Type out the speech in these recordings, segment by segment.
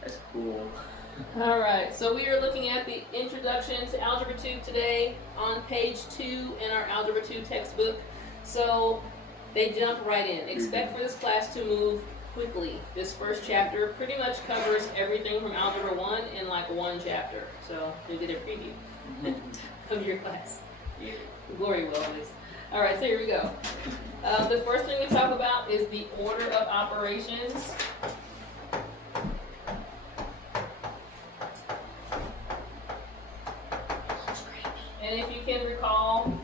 That's cool. All right, so we are looking at the Introduction to Algebra 2 today on page 2 in our Algebra 2 textbook. So they jump right in. Expect for this class to move quickly. This first chapter pretty much covers everything from Algebra 1 in like one chapter. So you'll get a preview of your class. Yeah. Glory will at least. All right, so here we go. The first thing we talk about is the order of operations. And if you can recall,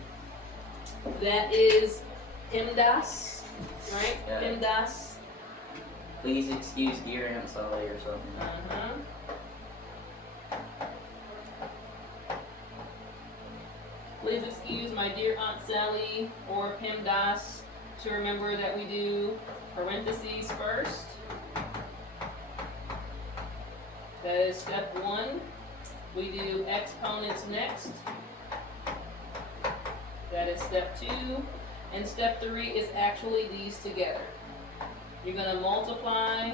that is PEMDAS, right? Yeah. PEMDAS. Please excuse dear Aunt Sally or something. Please excuse my dear Aunt Sally or PEMDAS to remember that we do parentheses first. That is step 1. We do exponents next. That is step 2. And step 3 is actually these together. You're going to multiply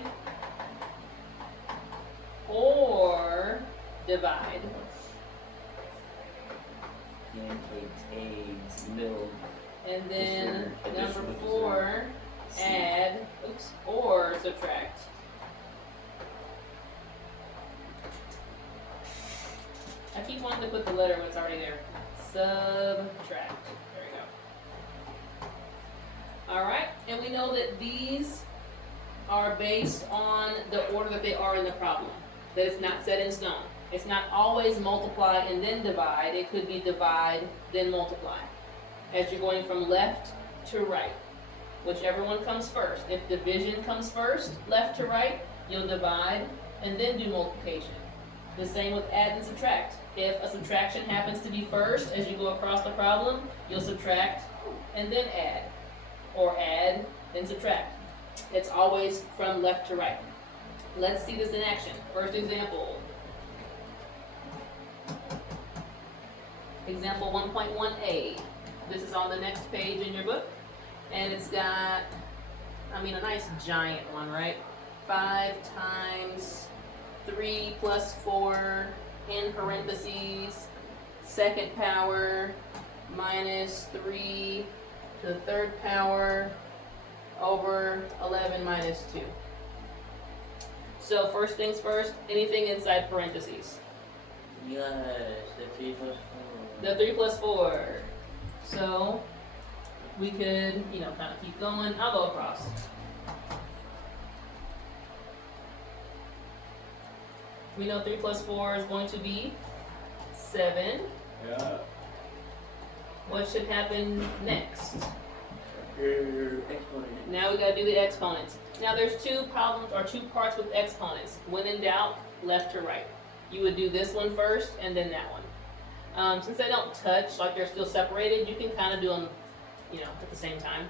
or divide. Pancakes, eggs, milk. And then Dessert, number additional 4, dessert. add, or subtract. I keep wanting to put the letter when it's already there. Subtract. There we go. Alright, and we know that these are based on the order that they are in the problem. That it's not set in stone. It's not always multiply and then divide. It could be divide, then multiply. As you're going from left to right. Whichever one comes first. If division comes first, left to right, you'll divide and then do multiplication. The same with add and subtract. If a subtraction happens to be first as you go across the problem, you'll subtract and then add. Or add, then subtract. It's always from left to right. Let's see this in action. First example. Example 1.1a. This is on the next page in your book. And it's got, a nice giant one, right? 5 times 3 plus 4 in parentheses, second power minus 3 to the third power over 11 minus 2. So first things first, anything inside parentheses. Yes, the 3 plus 4. The 3 plus 4. So we could, kind of keep going. I'll go across. We know 3 plus 4 is going to be 7. Yeah. What should happen next? Exponent. Now we gotta do the exponents. Now there's 2 problems or 2 parts with exponents. When in doubt, left to right. You would do this one first and then that one. Since they don't touch, like they're still separated, you can kind of do them, at the same time.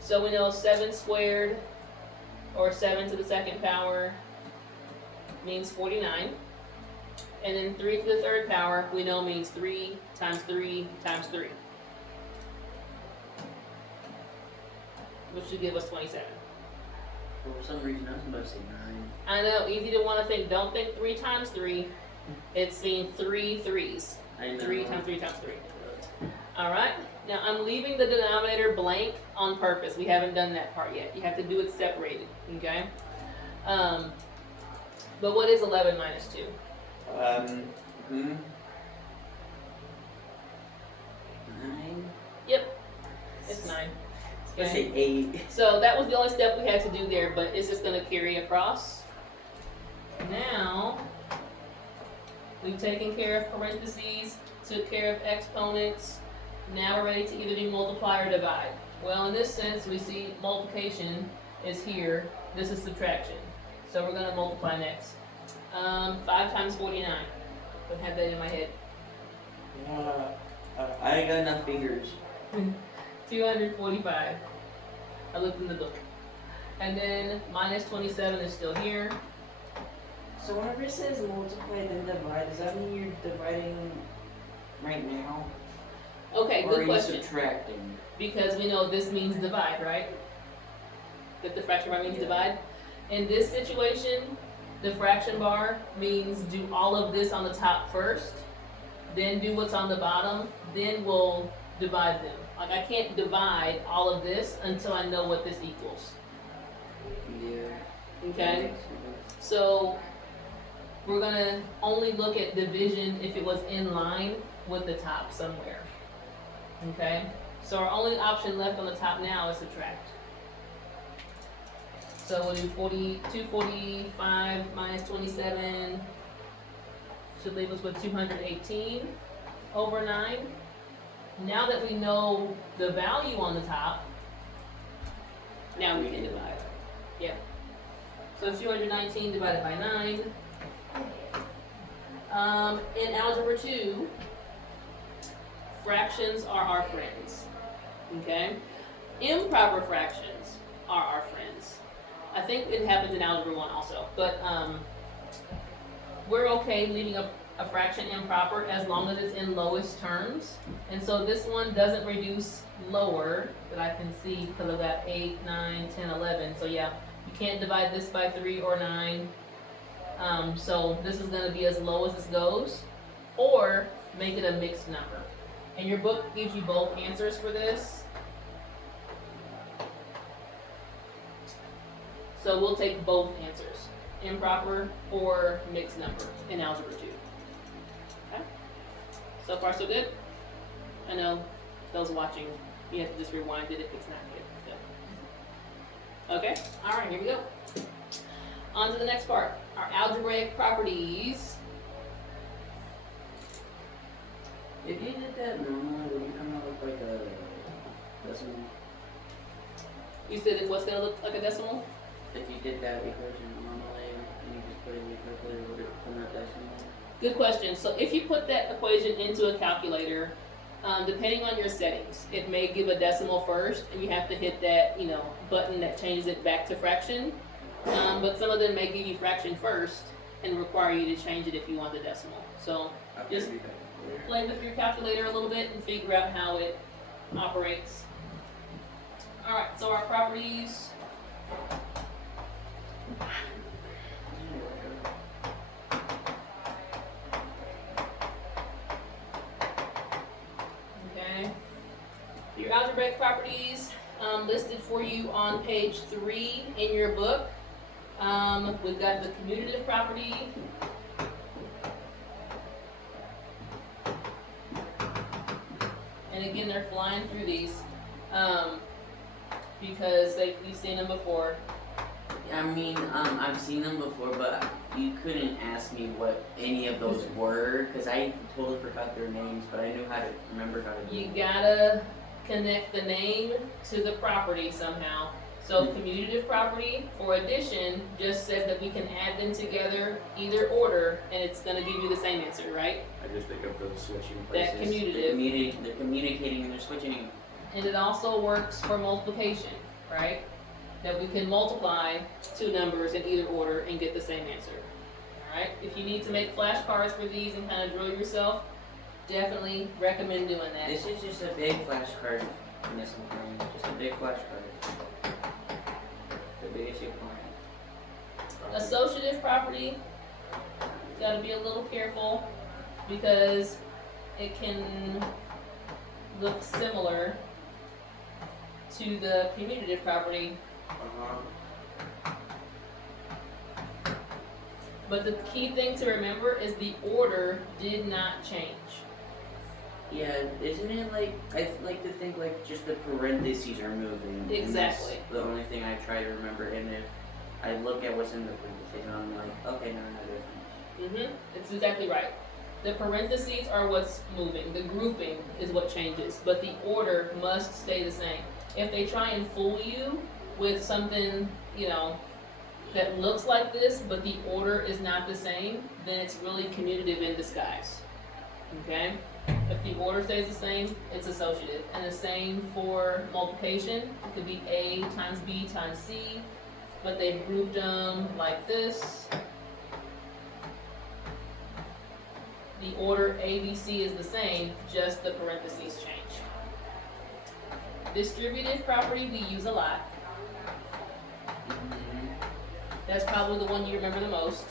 So we know 7 squared, or 7 to the second power, means 49. And then 3 to the third power, we know means 3 times 3 times 3. Which should give us 27. For some reason, I was about to say 9. I know, easy to want to think. Don't think 3 times 3. It's seeing 3 threes. I know. 3 times 3 times 3. Alright, now I'm leaving the denominator blank on purpose. We haven't done that part yet. You have to do it separated, okay? But what is 11 minus 2? 9. Yep, it's 9. Let's say 8. So that was the only step we had to do there, but it's just going to carry across. Now, we've taken care of parentheses, took care of exponents. Now we're ready to either do multiply or divide. Well, in this sense, we see multiplication is here. This is subtraction. So we're going to multiply next. 5 times 49. I had that in my head. I ain't got enough fingers. 245. I looked in the book. And then minus 27 is still here. So whenever it says multiply then divide, does that mean you're dividing right now? Okay, Or good are you question. subtracting? Because we know this means divide, right? That the fraction bar means Yeah. divide. In this situation, The fraction bar means do all of this on the top first, then do what's on the bottom, then we'll divide them. Like I can't divide all of this until I know what this equals. Yeah. Okay? So we're gonna only look at division if it was in line with the top somewhere. Okay? So our only option left on the top now is subtract. So we'll do 245 minus 27 should leave us with 218 over 9. Now that we know the value on the top, now we can divide. Yeah. So 219 divided by 9. In Algebra 2, fractions are our friends. Okay? Improper fractions are our friends. I think it happens in Algebra 1 also, but we're okay leaving a fraction improper as long as it's in lowest terms. And so this one doesn't reduce lower that I can see because of that 8, 9, 10, 11. So yeah, you can't divide this by 3 or 9. So this is going to be as low as this goes, or make it a mixed number. And your book gives you both answers for this. So we'll take both answers, improper or mixed number in Algebra 2. Okay? So far so good? I know those watching, you have to just rewind it if it's not good. So. Okay, all right, here we go. On to the next part, our algebraic properties. If you did that normally, would you come out with like a decimal? You said it was going to look like a decimal? If you did that equation normally, and you just put it in your calculator, would it come out decimal? Good question. So if you put that equation into a calculator, depending on your settings, it may give a decimal first, and you have to hit that, button that changes it back to fraction. But some of them may give you fraction first and require you to change it if you want the decimal. So just play with your calculator a little bit and figure out how it operates. All right. So our properties. Okay. Your algebraic properties listed for you on page 3 in your book. We've got the commutative property. And again, they're flying through these because we've seen them before. I mean, I've seen them before, but you couldn't ask me what any of those were, because I totally forgot their names, but I knew how to remember how to do You them. gotta connect the name to the property somehow. So commutative property for addition just says that we can add them together either order, and it's gonna give you the same answer, right? I just think of the switching That places. commutative. They're communicating and they're switching. And it also works for multiplication, right? That we can multiply two numbers in either order and get the same answer. Alright? If you need to make flashcards for these and kind of drill yourself, definitely recommend doing that. This is just a big flashcard, Miss McLean. Just a big flashcard. The biggest you find. Associative property, gotta be a little careful because it can look similar to the commutative property, but the key thing to remember is the order did not change. Yeah, isn't it like, I like to think like just the parentheses are moving. Exactly. And that's the only thing I try to remember, and if I look at what's in the parentheses, I'm like, okay, no, no difference. It's exactly right. The parentheses are what's moving. The grouping is what changes, but the order must stay the same. If they try and fool you with something, that looks like this, but the order is not the same, then it's really commutative in disguise. Okay? If the order stays the same, it's associative. And the same for multiplication. It could be A times B times C, but they've grouped them like this. The order A, B, C is the same, just the parentheses change. Distributive property we use a lot. That's probably the one you remember the most,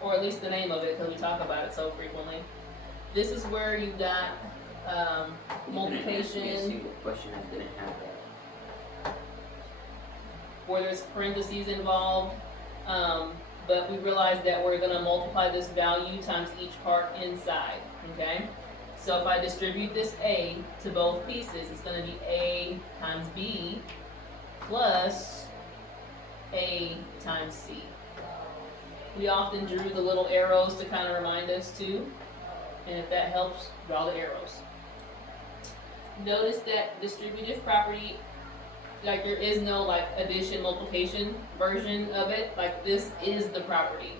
or at least the name of it, because we talk about it so frequently. This is where you've got multiplication, A single question that didn't have that. where there's parentheses involved, but we realize that we're going to multiply this value times each part inside, okay? So if I distribute this A to both pieces, it's going to be A times B plus A times C. We often drew the little arrows to kind of remind us too, and if that helps, draw the arrows. Notice that distributive property, like there is no like addition multiplication version of it, like this is the property.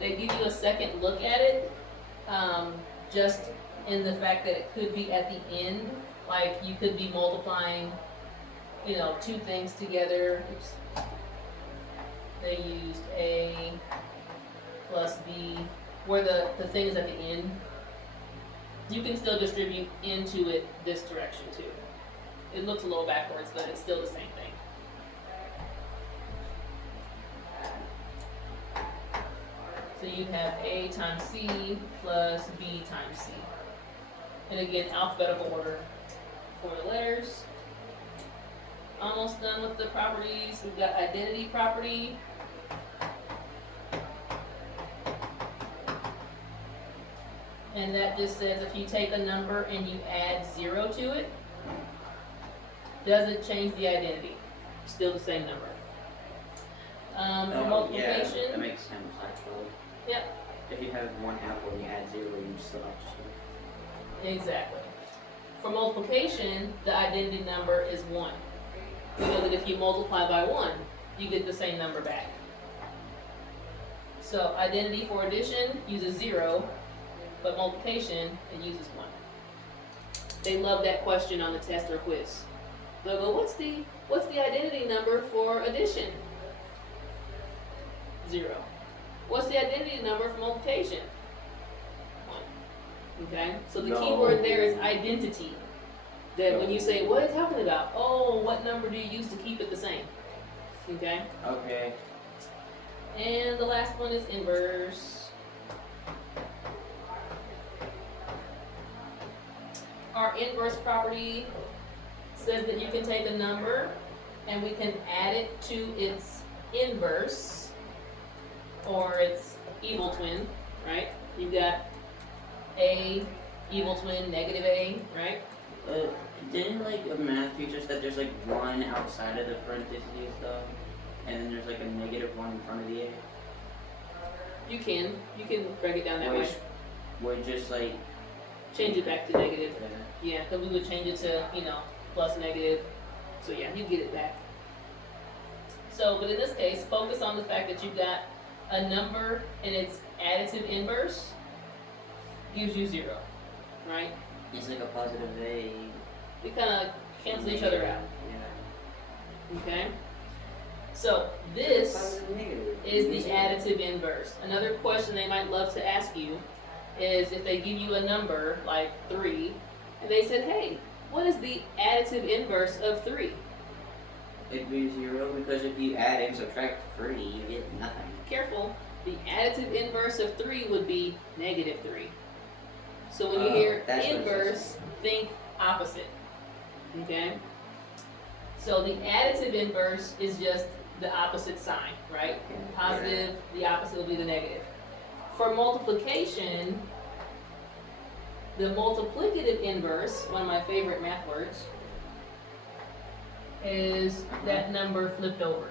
They give you a second look at it, just in the fact that it could be at the end, like you could be multiplying, you know, two things together. Oops. They used A plus B, where the thing is at the end. You can still distribute into it this direction too. It looks a little backwards, but it's still the same thing. So you have A times C plus B times C. And again, alphabetical order for the letters. Almost done with the properties. We've got identity property. And that just says if you take a number and you add 0 to it, doesn't change the identity. Still the same number. For multiplication. Yeah, that makes sense actually. Yep. If you have one apple and you add 0, you just still have to. Exactly. For multiplication, the identity number is 1. We know that if you multiply by 1, you get the same number back. So identity for addition uses 0, but multiplication, it uses 1. They love that question on the test or quiz. They'll go, what's the identity number for addition? 0. What's the identity number for multiplication? 1. Okay? So the key word there is identity. That when you say, what are you talking about? Oh, what number do you use to keep it the same? Okay? Okay. And the last one is inverse. Our inverse property says that you can take a number and we can add it to its inverse or its evil twin, right? You've got A evil twin, negative A, right? Didn't like a math teacher said there's like 1 outside of the parentheses though, and then there's like a negative 1 in front of the A? You can break it down that way. Would just like Change it back to negative. Yeah, because we would change it to, plus negative. So yeah, you get it back. So, but in this case, focus on the fact that you've got a number and its additive inverse gives you 0, right? It's like a positive A. We kind of cancel each other out. Yeah. Okay? So, this is the additive inverse. Another question they might love to ask you is if they give you a number like 3, and they said, hey, what is the additive inverse of 3? It'd be 0 because if you add and subtract 3, you get nothing. Careful. The additive inverse of 3 would be negative 3. So when you hear inverse, think opposite. Okay? So the additive inverse is just the opposite sign, right? Positive, the opposite will be the negative. For multiplication, the multiplicative inverse, one of my favorite math words, is that number flipped over.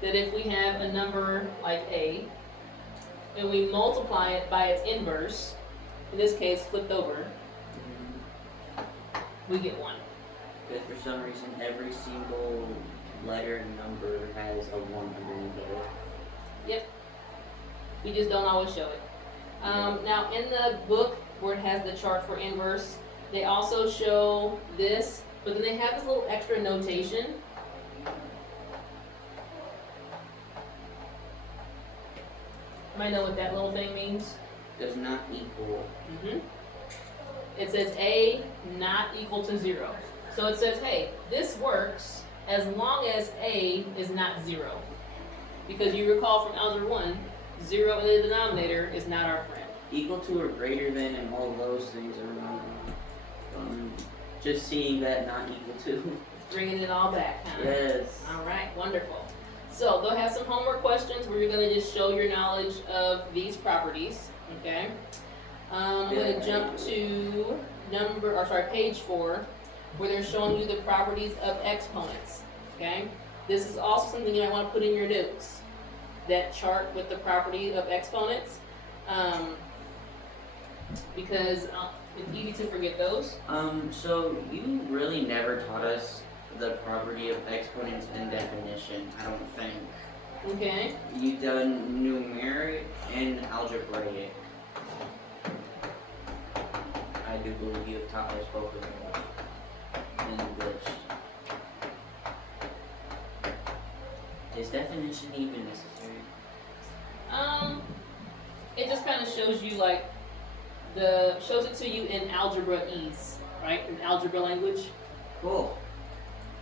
That if we have a number like A, and we multiply it by its inverse, in this case flipped over, we get 1. Because for some reason, every single letter and number has a 1 underneath it. Yep. We just don't always show it. Now, in the book where it has the chart for inverse, they also show this, but then they have this little extra notation. Might know what that little thing means? Does not equal. It says A not equal to 0. So it says, hey, this works as long as A is not 0. Because you recall from Algebra 1, 0 in the denominator is not our friend. Equal to or greater than and all those things are not just seeing that not equal to. Bringing it all back, huh? Yes. Alright, wonderful. So they'll have some homework questions where you're going to just show your knowledge of these properties, okay? I'm going to jump to page 4, where they're showing you the properties of exponents, okay? This is also something you might want to put in your notes, that chart with the property of exponents, because it's easy to forget those. So you really never taught us the property of exponents in definition, I don't think. Okay. You've done numeric and algebraic. I do believe you have taught us both of those in English. Is definition even necessary? It just kind of shows you shows it to you in algebra ease, right? In algebra language, Cool.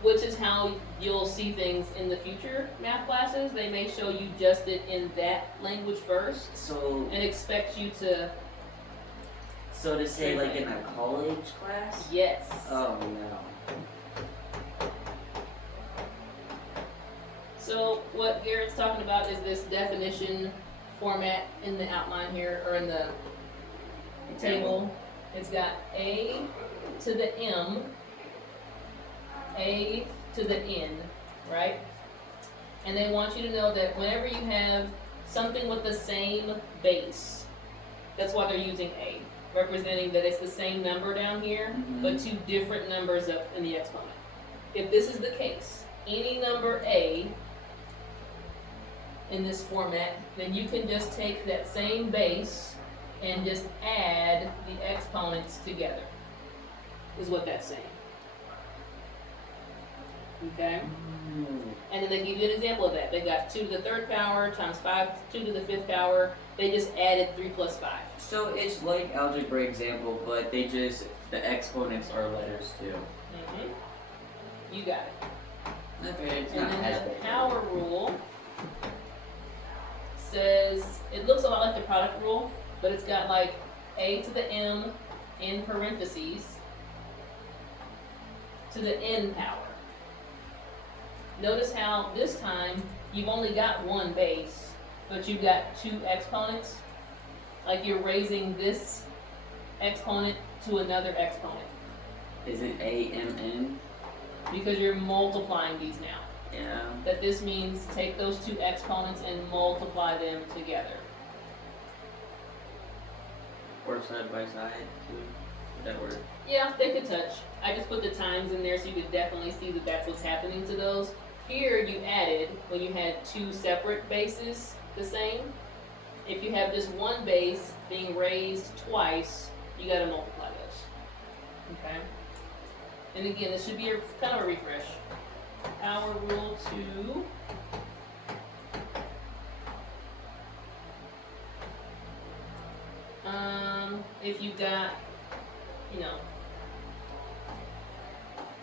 which is how you'll see things in the future math classes. They may show you just it in that language first So and expect you to, to say like in a college class? yes. Oh no. So what Garrett's talking about is this definition format in the outline here, or in the table. It's got A to the M, A to the N, right? And they want you to know that whenever you have something with the same base, that's why they're using A, representing that it's the same number down here, but two different numbers up in the exponent. If this is the case, any number A in this format, then you can just take that same base and just add the exponents together, is what that's saying. Okay? And then they give you an example of that. They got 2 to the 3rd power times 2 to the 5th power. They just added 3 plus 5. So it's like algebra example, but the exponents are letters too. You got it. Okay, it's And not then as the big. power rule says, it looks a lot like the product rule, but it's got like A to the M in parentheses to the N power. Notice how this time you've only got one base, but you've got 2 exponents. Like you're raising this exponent to another exponent. Is it A-M-N? Because you're multiplying these now. Yeah. That this means take those 2 exponents and multiply them together. Or side by side too. Would that work? Yeah, they could touch. I just put the times in there so you could definitely see that that's what's happening to those. Here you added, when you had 2 separate bases the same, if you have just one base being raised twice, you gotta multiply those. Okay? And again, this should be kind of a refresh. Power rule 2. If you got,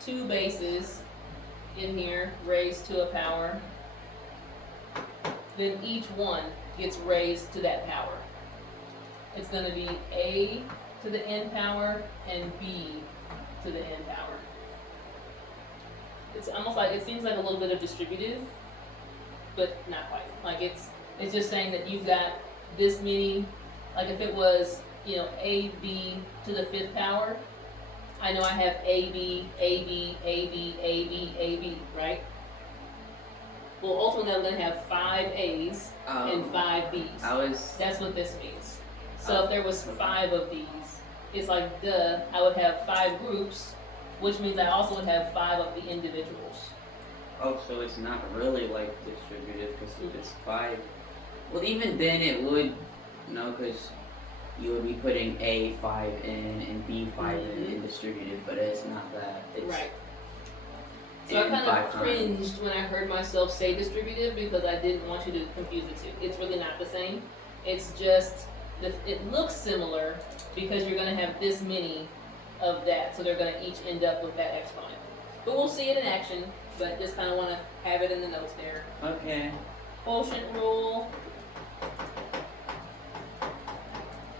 2 bases in here raised to a power, then each one gets raised to that power. It's going to be A to the n power and B to the n power. It's almost like, it seems like a little bit of distributive, but not quite. Like it's just saying that you've got this many, like if it was, AB to the 5th power, I know I have AB, AB, AB, AB, AB, right? Well, ultimately I'm going to have 5 A's and 5 B's. That's what this means. So if there was 5 of these, it's like, I would have 5 groups, which means I also would have 5 of the individuals. Oh, so it's not really like distributive because if it's 5. Well, even then it would, because you would be putting A5 in and B5 in distributive, but it's not that. It's right. So I kind of cringed when I heard myself say distributive because I didn't want you to confuse the two. It's really not the same. It's just, it looks similar because you're going to have this many of that, so they're going to each end up with that exponent. But we'll see it in action. but just kind of want to have it in the notes there. Okay. Quotient rule.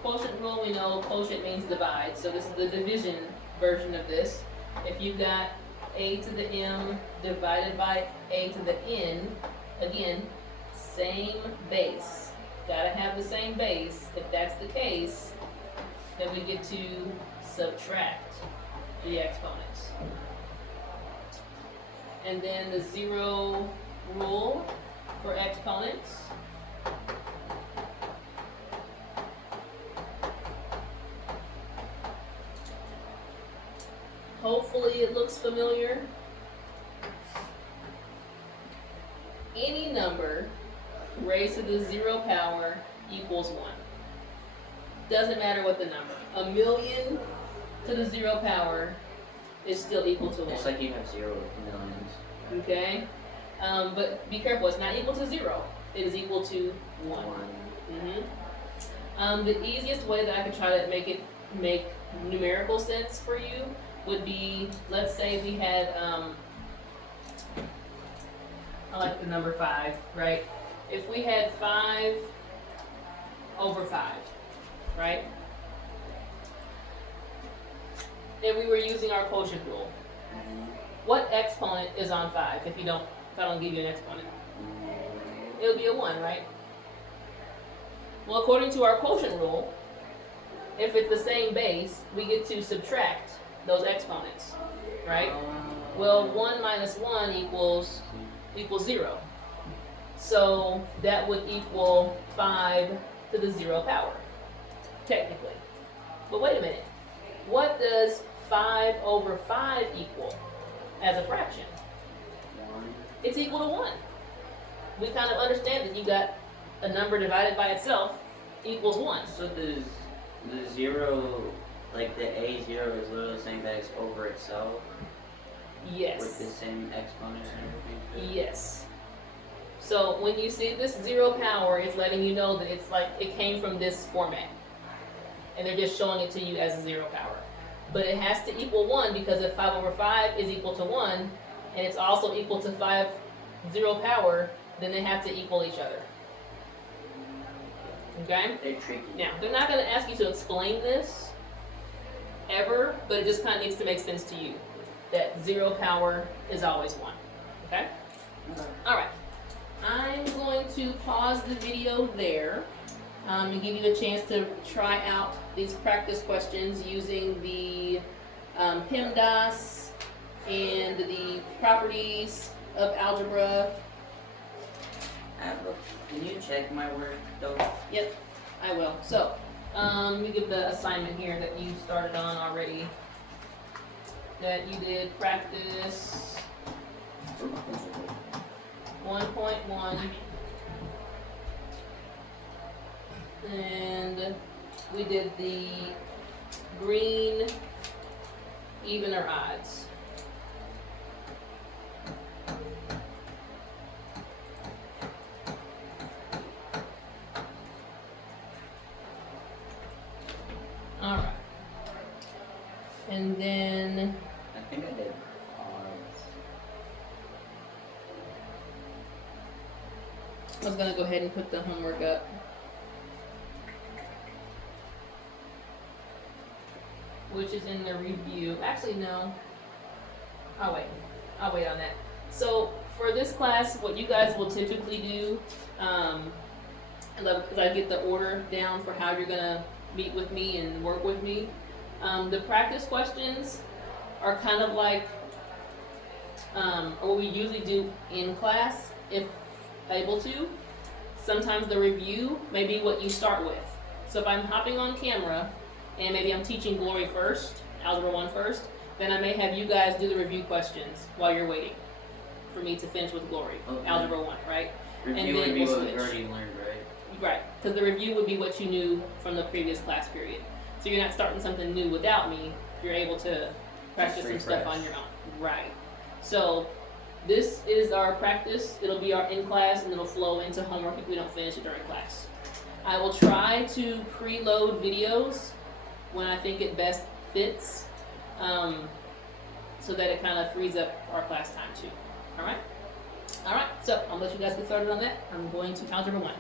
Quotient rule, we know quotient means divide, so this is the division version of this. If you got a to the m divided by a to the n, again, same base. Gotta have the same base. If that's the case, then we get to subtract the exponents. And then the zero rule for exponents. Hopefully it looks familiar. Any number raised to the 0 power equals 1. Doesn't matter what the number. 1,000,000 to the 0 power is still equal to 1. It's like you have 0 millions. Okay? But be careful, it's not equal to 0. It is equal to 1. The easiest way that I could try to make numerical sense for you would be, let's say we had, I like the number 5, right? If we had 5 over 5, right? And we were using our quotient rule. What exponent is on 5 if I don't give you an exponent? It would be a 1, right? Well, according to our quotient rule, if it's the same base, we get to subtract those exponents, right? Well, 1 minus 1 equals 0. So that would equal 5 to the 0 power, technically. But wait a minute. What does 5 over 5 equal as a fraction? 1. It's equal to 1. We kind of understand that you got a number divided by itself equals 1. So the 0, like the A0 is literally the same base over itself? Yes. With the same exponents and everything? Yes. So when you see this 0 power, it's letting you know that it's like it came from this format. And they're just showing it to you as a 0 power. But it has to equal 1 because if 5 over 5 is equal to 1, and it's also equal to 5 0 power, then they have to equal each other. Okay? They're tricky. Now, they're not going to ask you to explain this ever, but it just kind of needs to make sense to you that 0 power is always 1. Okay? Alright. I'm going to pause the video there and give you a chance to try out these practice questions using the PEMDAS and the properties of algebra. Can you check my work though? Yep, I will. So, let me give the assignment here that you started on already. That you did practice 1.1. And we did the green even or odds. All right. And then I think I did odds. I was gonna go ahead and put the homework up. Which is in the review. Actually, no. I'll wait on that. So for this class, what you guys will typically do, because I get the order down for how you're gonna meet with me and work with me. The practice questions are kind of like what we usually do in class, if able to. Sometimes the review may be what you start with. So if I'm hopping on camera, and maybe I'm teaching Glory first, Algebra 1 first, then I may have you guys do the review questions while you're waiting for me to finish with Glory, Okay. Algebra 1, right? Review And then would be we'll what switch. we've already learned, right? Right, because the review would be what you knew from the previous class period. So you're not starting something new without me, you're able to practice some stuff on your own. Right. So this is our practice, it'll be our in class and it'll flow into homework if we don't finish it during class. I will try to preload videos when I think it best fits, so that it kind of frees up our class time too. Alright? Alright, so I'll let you guys get started on that. I'm going to count number 1.